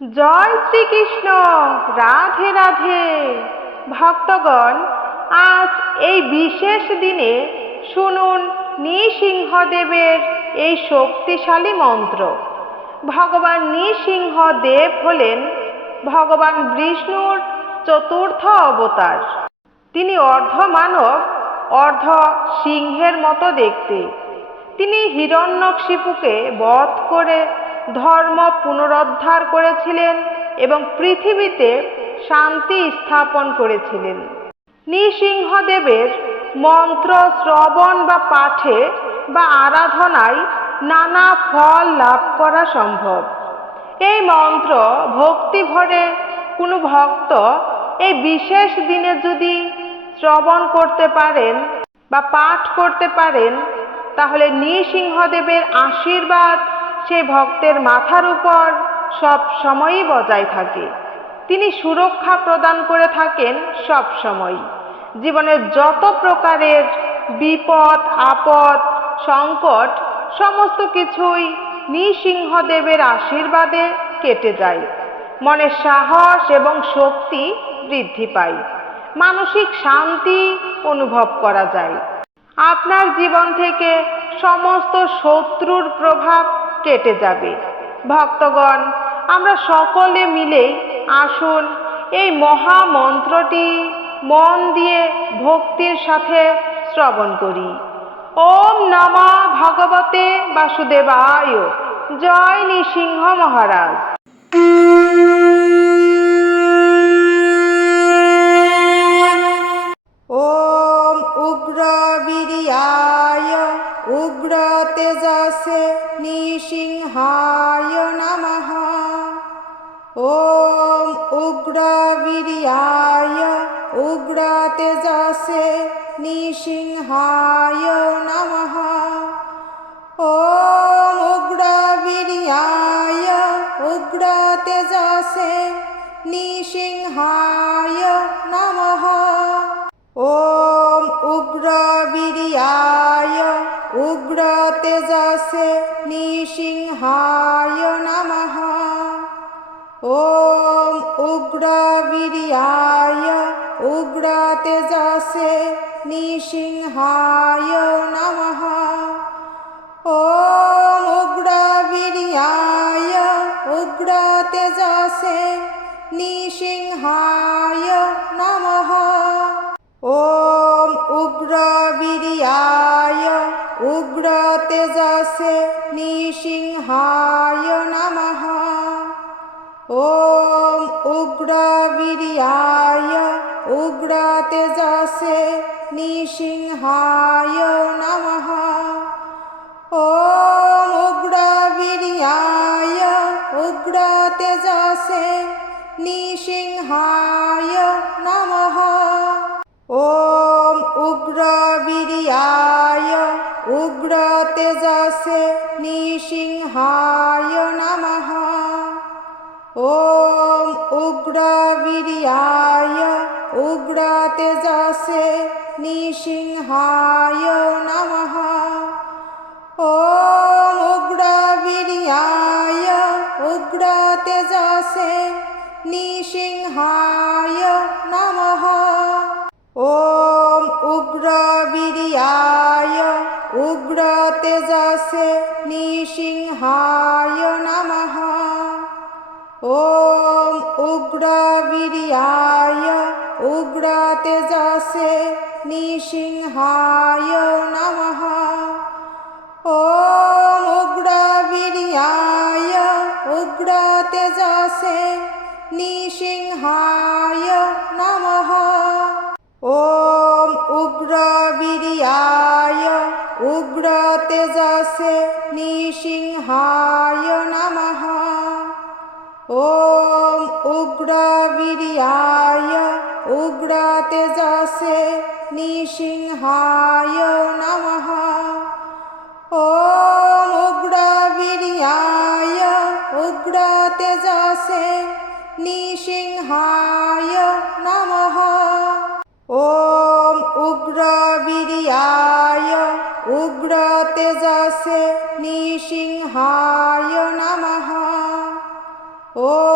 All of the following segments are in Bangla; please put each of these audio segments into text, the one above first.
জয় শ্রীকৃষ্ণ। রাধে রাধে। ভক্তগণ, আজ এই বিশেষ দিনে শুনুন নৃসিংহদেবের এই শক্তিশালী মন্ত্র। ভগবান নৃসিংহদেব হলেন ভগবান বিষ্ণুর চতুর্থ অবতার। তিনি অর্ধ মানব, অর্ধ সিংহের মতো দেখতে। তিনি হিরণ্যকশিপুকে বধ করে ধর্ম পুনরুদ্ধার করেছিলেন এবং পৃথিবীতে শান্তি স্থাপন করেছিলেন। নৃসিংহদেবের মন্ত্র শ্রবণ বা পাঠে বা আরাধনায় নানা ফল লাভ করা সম্ভব। এই মন্ত্র ভক্তি ভরে কোনো ভক্ত এই বিশেষ দিনে যদি শ্রবণ করতে পারেন বা পাঠ করতে পারেন, তাহলে নৃসিংহদেবের আশীর্বাদ সেই ভক্তের মাথার উপর সব সময়ই বজায় থাকে। তিনি সুরক্ষা প্রদান করে থাকেন সব সময়। জীবনের যত প্রকারের বিপদ আপদ সংকট সমস্ত কিছুই নৃসিংহদেবের আশীর্বাদে কেটে যায়। মনের সাহস এবং শক্তি বৃদ্ধি পায়। মানসিক শান্তি অনুভব করা যায়। আপনার জীবন থেকে সমস্ত শত্রুর প্রভাব কেটে যাবে। ভক্তগণ, আমরা সকলে মিলে আসুন এই মহামন্ত্রটি মন দিয়ে ভক্তির সাথে শ্রবণ করি। ওম নমঃ ভগবতে বাসুদেবায়। জয় নৃসিংহ মহারাজ। ওম উগ্র বীর্যায় উগ্র তেজসে নৃসিংহায় নমঃ। ওম উগ্র বীর্যায় উগ্র তেজসে নৃসিংহায় নমঃ। ওম উগ্র বীর্যায় উগ্র তেজসে নৃসিংহায় নমঃ। ওম উগ্র বীর্যায় উগ্র তেজসে নৃসিংহায় নমঃ। ওম উগ্র বীর্যায় উগ্র তেজসে নৃসিংহায় নমঃ। ওম উগ্র বীর্যায় উগ্র তেজসে নৃসিংহায় নমঃ। ওম উগ্র বীর্যায় উগ্র তেজসে নৃসিংহায় নমঃ। ওম উগ্র বীর্যায় উগ্র তেজসে নৃসিংহায় নমঃ। ওম উগ্র বীর্যায় উগ্র তেজসে নৃসিংহায় নমঃ। ওম উগ্র বীর্যায় উগ্র তেজসে নৃসিংহায় নমঃ। ওম উগ্র বীর্যায় উগ্র তেজসে নৃসিংহায় নমঃ। ওম উগ্র বীর্যায় উগ্র তেজসে নৃসিংহায় নমঃ। ওম উগ্র বীর্যায় উগ্র তেজসে নৃসিংহায় নমঃ। ওম উগ্র বীর্যায় উগ্র তেজসে নৃসিংহায় নমঃ। ওম উগ্র বীর্যায় উগ্র তেজসে নৃসিংহায় নমঃ। ওম উগ্র বীর্যায় উগ্র তেজসে নৃসিংহায় নমঃ। ওম উগ্র বীর্যায় উগ্র তেজসে নৃসিংহায় নমঃ। ওম উগ্র বীর্যায় উগ্র তেজসে নৃসিংহায় নমঃ। ওম উগ্র বীর্যায় উগ্র তেজসে নৃসিংহায় নমঃ। ॐ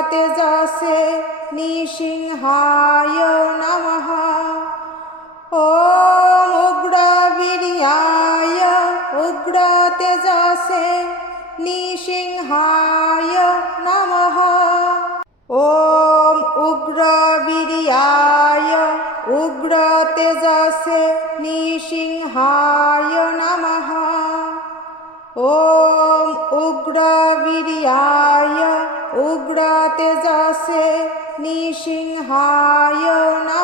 तेजसे निसिंहाय नमः। ॐ उग्रवीर्याय उग्रतेजसे निसिंहाय नमः। ॐ उग्रवीर्याय उग्रतेजसे निसिंहाय नमः। ॐ उग्रवीर्याय उग्रतेजसे निसिंहाय नमः।